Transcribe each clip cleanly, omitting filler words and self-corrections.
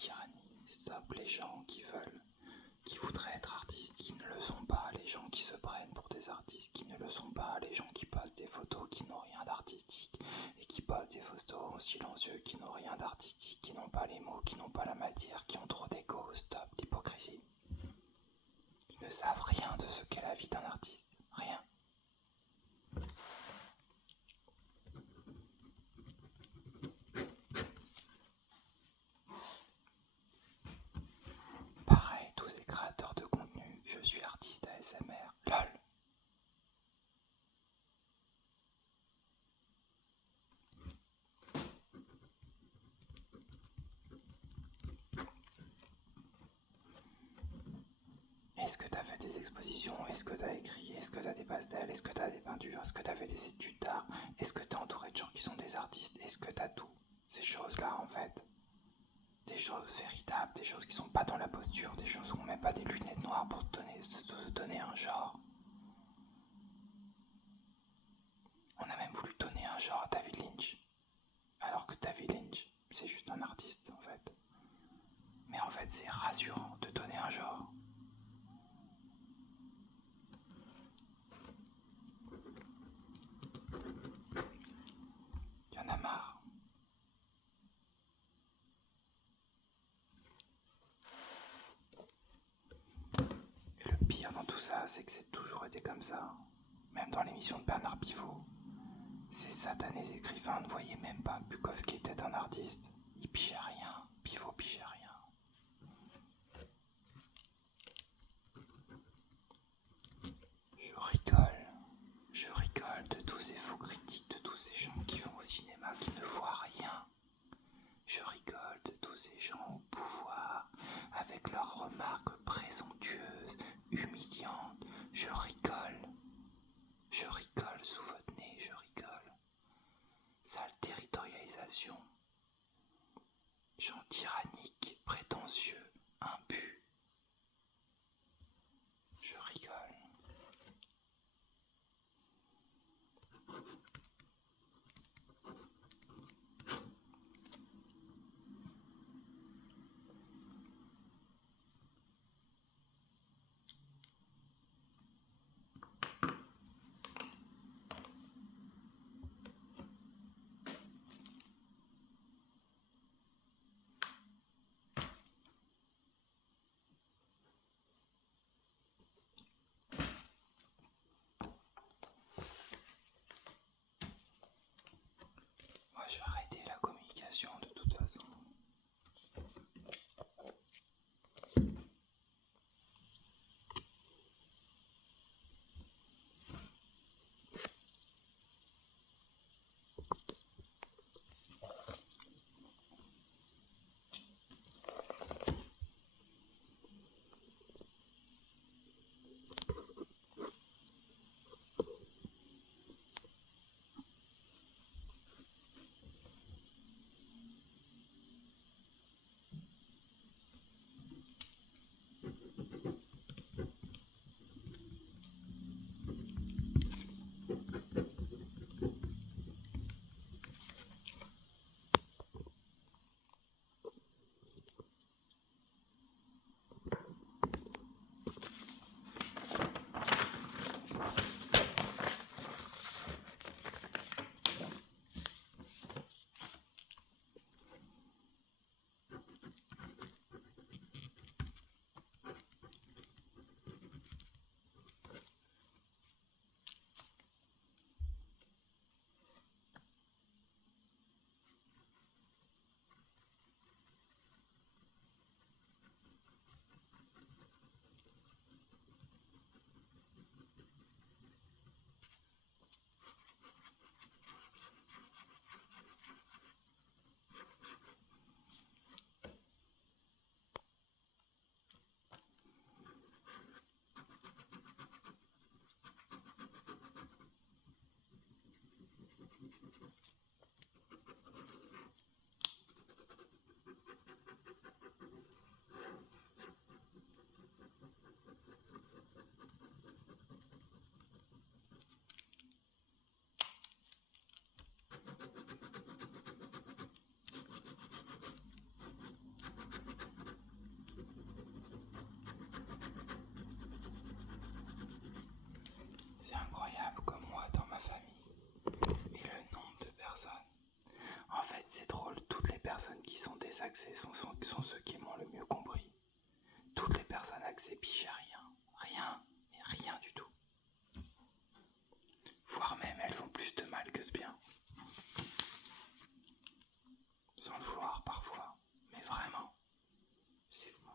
tyrannie. Stop les gens qui voudraient être artistes, qui ne le sont pas, les gens qui se prennent pour des artistes, qui ne le sont pas, les gens qui postent des photos qui n'ont rien d'artistique et qui postent des photos silencieux qui n'ont rien d'artistique, qui n'ont pas les mots, qui n'ont pas la matière, qui ont trop d'égo. Stop l'hypocrisie. Ils ne savent rien de ce qu'est la vie d'un artiste. Rien. Pareil, tous ces créateurs de contenu, je suis artiste ASMR. LOL. Est-ce que tu as fait des expositions? Est-ce que tu as écrit? Est-ce que tu as des pastels? Est-ce que tu as des peintures? Est-ce que tu as fait des études d'art? Est-ce que tu es entouré de gens qui sont des artistes? Est-ce que tu as tout? Ces choses-là en fait. Des choses véritables, des choses qui sont pas dans la posture, des choses où on met pas des lunettes noires pour te donner un genre. On a même voulu donner un genre à David Lynch. Alors que David Lynch, c'est juste un artiste en fait. Mais en fait c'est rassurant de donner un genre. Y en a marre. Et le pire dans tout ça, c'est que c'est toujours été comme ça. Même dans l'émission de Bernard Pivot. Ces satanés écrivains ne voyaient même pas Bukowski était un artiste. Il pigeait rien, Pivot pigeait rien. Je rigole de tous ces faux critiques, de tous ces gens qui vont au cinéma qui ne voient rien. Je rigole de tous ces gens au pouvoir, avec leurs remarques présomptueuses, humiliantes. Je rigole sous votre nez, je rigole. Sale territorialisation. Gens tyranniques, prétentieux, imbus. Je rigole. Moi, je vais arrêter la communication de toute façon. les accès sont ceux qui m'ont le mieux compris. Toutes les personnes accès pigeaient rien, mais rien du tout. Voire même elles font plus de mal que de bien. Sans le vouloir parfois, mais vraiment, c'est fou.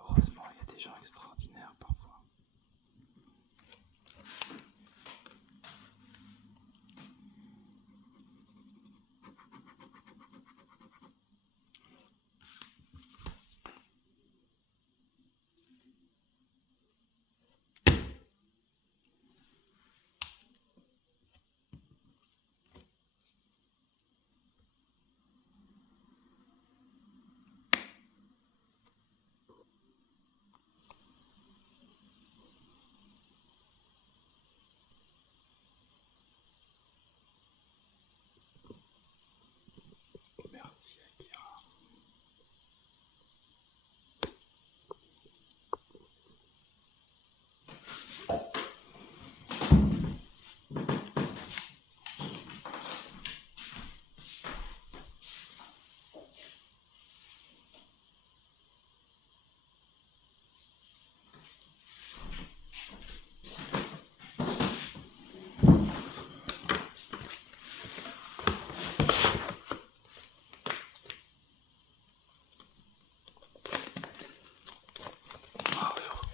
Heureusement, il y a des gens extraordinaires parfois. Merci Akira.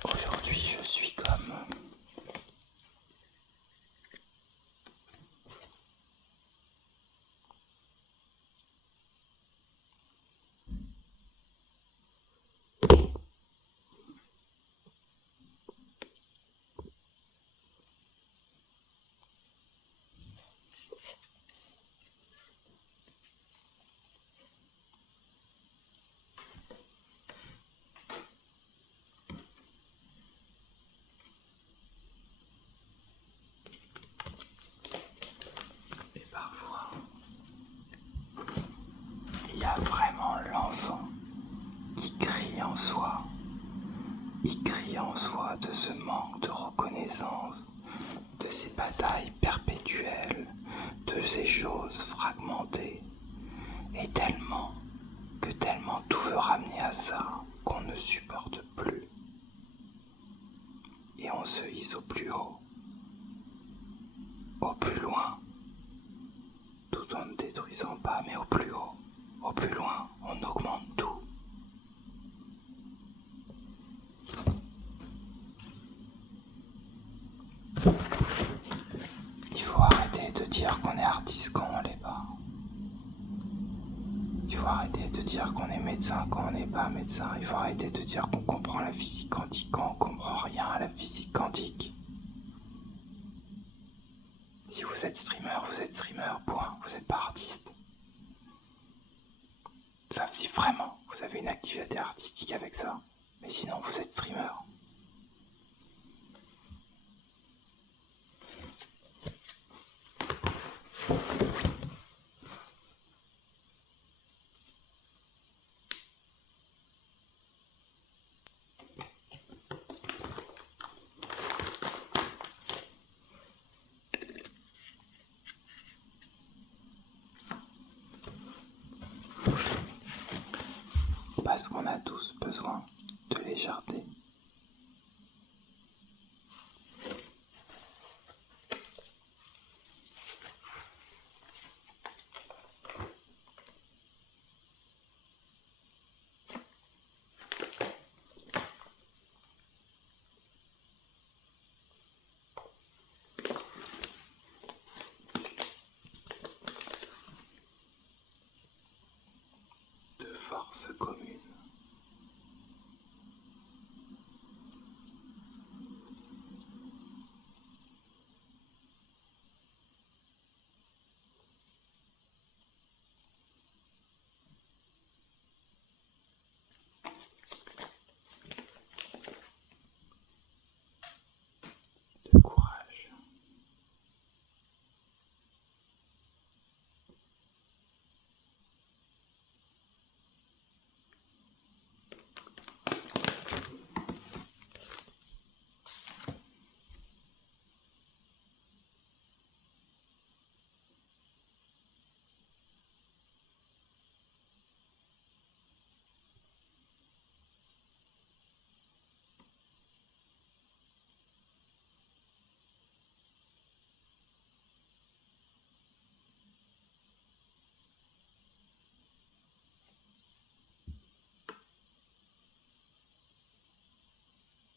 Aujourd'hui, je suis comme... Et parfois, il y a vraiment l'enfant qui crie en soi. Il crie en soi de ce manque de reconnaissance, de ces batailles perpétuelles, de ces choses fragmentées. Et tellement tout veut ramener à ça qu'on ne supporte plus. Et on se hisse au plus haut, au plus loin, tout en ne détruisant pas, mais au plus haut, au plus loin, on augmente tout. Il faut arrêter de dire qu'on est artiste quand on l'est pas. Il faut arrêter de dire qu'on est médecin quand on n'est pas médecin. Il faut arrêter de dire qu'on comprend la physique quantique quand on comprend rien à la physique quantique. Si vous êtes streamer, point. Vous n'êtes pas artiste. Sauf si vraiment vous avez une activité artistique avec ça. Mais sinon, vous êtes streamer. Parce qu'on a tous besoin de légèreté. De force commune.